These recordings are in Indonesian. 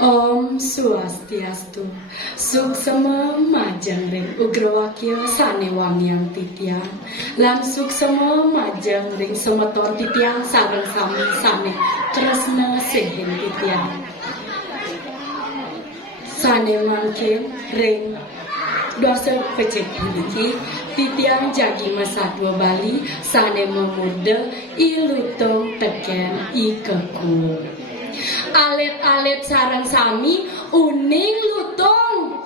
Om Swastiastu, suksema majeng ring ugrawakya sane wangyang titiang, lan suksema majeng ring semeton titiang sareng sami sane tresna sehen titiang. Sane mangkin ring dosa pecek iki titiang jagi masa dua Bali sane memuda ilutong teken ikeku. Alit-alit sarang sami uning lutong.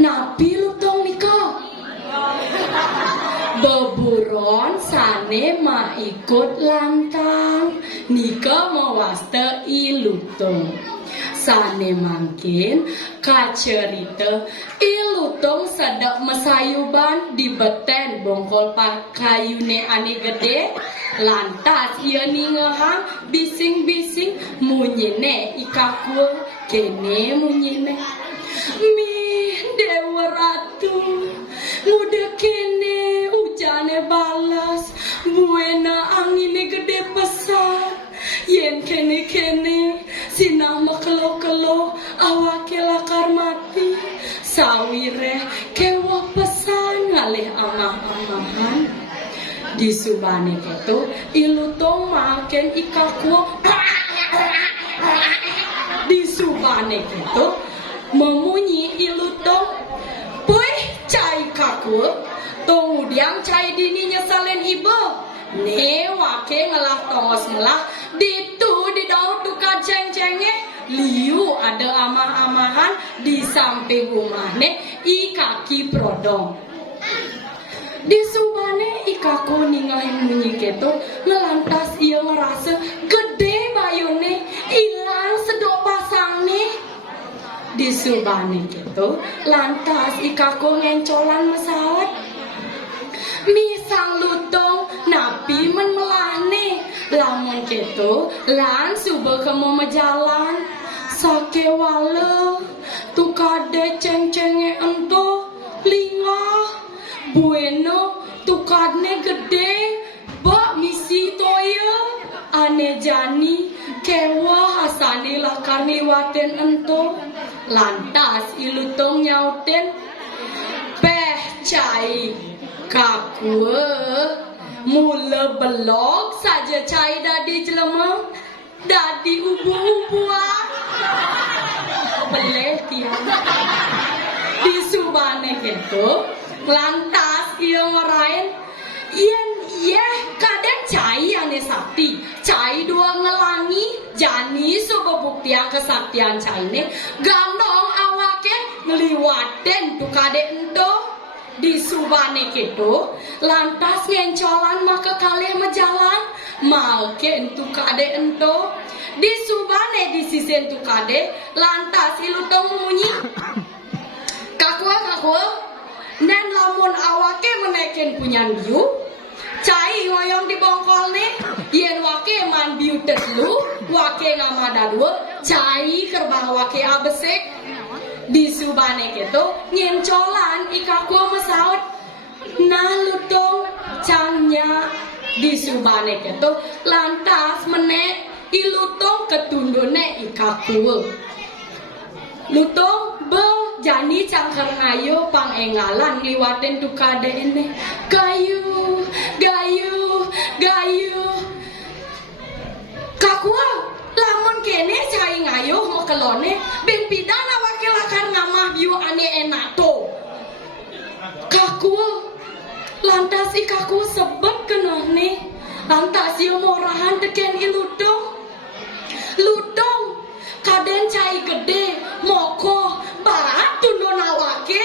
Napi lutong nika beburon sane ma ikut lantang nika mawasta ilutong. Sane mangkin kacerita ilutong sedap mesayuban di beten bongkol kayune ane gede. Lantas ia ningehang bising-bising munyine ikaku kene munyine mi dewa ratu muda kene ujane balas buena angine gede besar yen kene sinah makelo-kelo awake lakar mati sawire kewa pesan ngalih amah-amahan. Di subane keto ilutong makin ikaku di subane keto memunyi ilutong puih cai kaku tongudang cai dini nyesalen ibu ne wake ngelah tongos ngelah ditu di daun tukar ceng-cenge liu ada amah-amahan di samping rumahne i kaki prodong. Di subane ikaku ningahin munyi keto ngelantas ia ngerasa gede bayone ilang sedok pasang nih. Di subane keto lantas ikaku ngencolan mesawat misang lutong napi menmelane lamun keto lan suba kemo mejalan sake wale tukade ceng-cenge ento lingah bueno tukadne gede bak misi toya ane jani kewa hasane lakar liwaten ento lantas ilutong nyauten peh cai kaku mula belok saja cai dadi jelema dadi ubu-ubuan beleh tiang di subane keto lantas ia ngerain yen kadang cai ane sakti cai dua ngelangi jani sobo buktian kesaktian cai ne gandong awake ngeliwaten tu kade ento di subane keto lantas ngencolan maka kalih mejalan malke entu kade ento di subane di sisen tu kade lantas ilutong munyi kaku nen lamun awake menekin punyan biu cai ngoyong di bongkol nih yen wake man biu tetlu wake ngamada dua cai kerbang wake abesek di subane keto nyencolan ikaku mesaut nah lutong cangnya di subane keto lantas menek ilutong ketundone ikaku lutong jani cangkar ngayo pang engalan liwaten tukade ene gayu kakua lamun kene cai ngayo mekelone ben pidana wakil lakar ngamah biu ane enato kakua lantas ikaku sebab kenone lantas yo morahan teken ilutong kaden cai gede moko barat tundon awake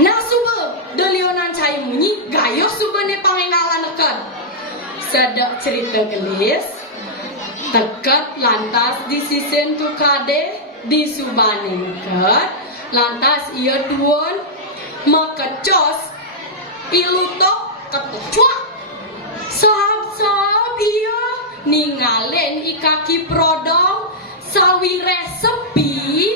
nah suba delionan cai munyi gayo suba ne pangengalan nekan sedak cerita gelis tekat lantas di sisen tu kade di subane nekat lantas ia duon makecos ilutok ketucuak sahab iya ningalen ikaki prodong sawire sepi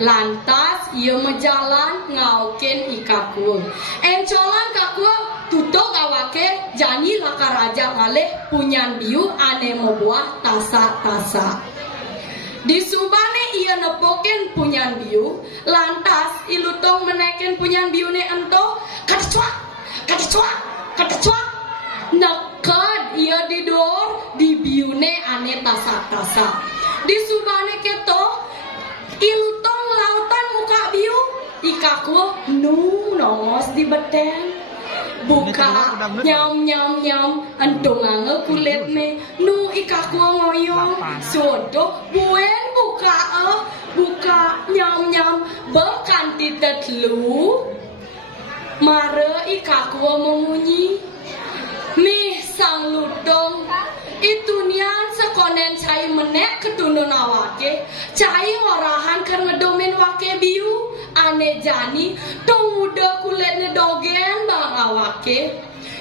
lantas ia mejalan ngauken ikaku encolan kaku tutuk awake jani laka raja ngaleh punyan biu ane membuah tasa-tasa. Di subane ia nepoken punyan biu, lantas ilutong menaikkan punyan biu ne ento katecuak, nekad ia didor di biu ne ane tasa-tasa. Di subane keto ilutong lautan muka biu, ikaku nongos di beten. Buka nyam antung ange kulit me nu ikaku ngoyong sodo buen buka nyam bekanti tetlu mare ikaku mengunyi mi sang ludong itu nian sekonen cai menek ketunun awake cai orahan karena domen wake biu ane jani tong udah kulitnya dogen bang awake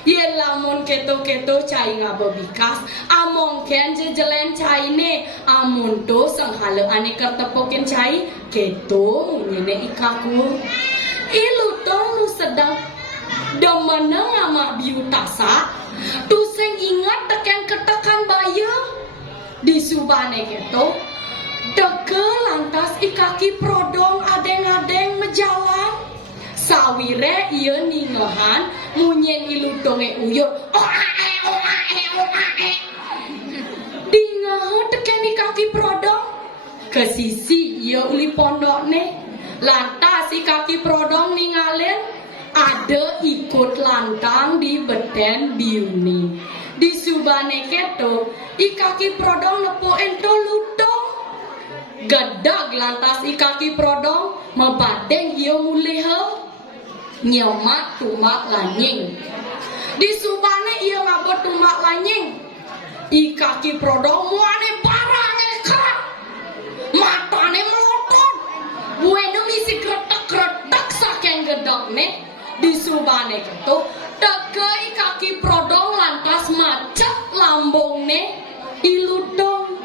ye lamun keto cai ngabebikas among ken jejelen cai ne amun to sanghale ane kertepoken cai keto munyene ikaku ilu tong nu sedang demeneng ama biu tasa tu sing ingat teken ketekan baye di subane keto teke lantas ikaki prodong adeng-adeng mejalan sawire iya ningahan munyen iludonge uyur dingahan teken ikaki prodong ke sisi iya uli pondokne lantas ikaki prodong ningalen ada ikut lantang di beten biuni di subane keto ikaki prodong nepo ento ludong gadag lantas ikaki prodong mabadeng ia muleha nyamat tumak lanying di subane ia ngabot tumak lanying ikaki prodong muane barang ekat matane melotot buenu misi kretek saking gedagne di subane keto teke ikaki prodong lantas macet lambongne iludong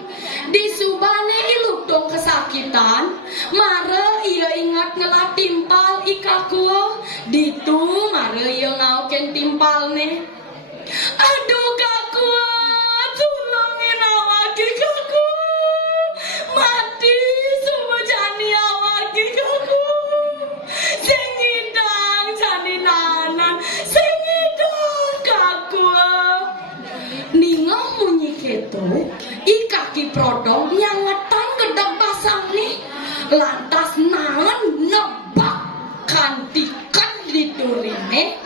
di subane iludong kesakitan mare ia ingat ngelah timpal ikaku ditu mare ia ngauken timpalne aduh kaku tulungin awake kaku mati semua jani awake kaku sengidang jani nanan sengidang kaku ningah munyi keto ikaki prodong yang ngetan gedang pasang nih lantas nangan nebak kantikan di turine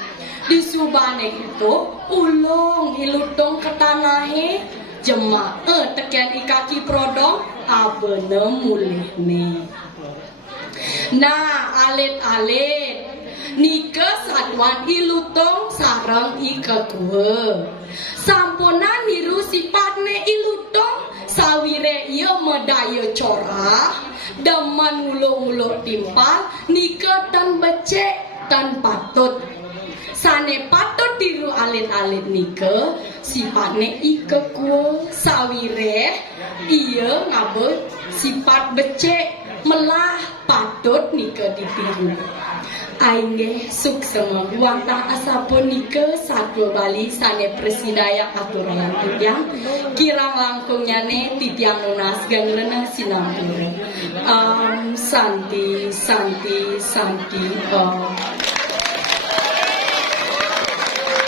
di subane itu ulung hilutong ke tanahe jemaah teken ikaki prodong abene mulih nih nah alit nike satuan ilutong sarang ikakue sampunan niru sifatne ilutong sawire iya medaya corah demen ulo-ulo timpal nike tan becek tan patut sane patut tiru alit-alit nike sifatne ikakue sawire iya ngabe sifat becek melah patut nike ditiru Aingge suksema wantah asapun nike satu Bali sane presidaya aturan tiang kirang langkungnya ne titiang lunas ganglena sinampure santi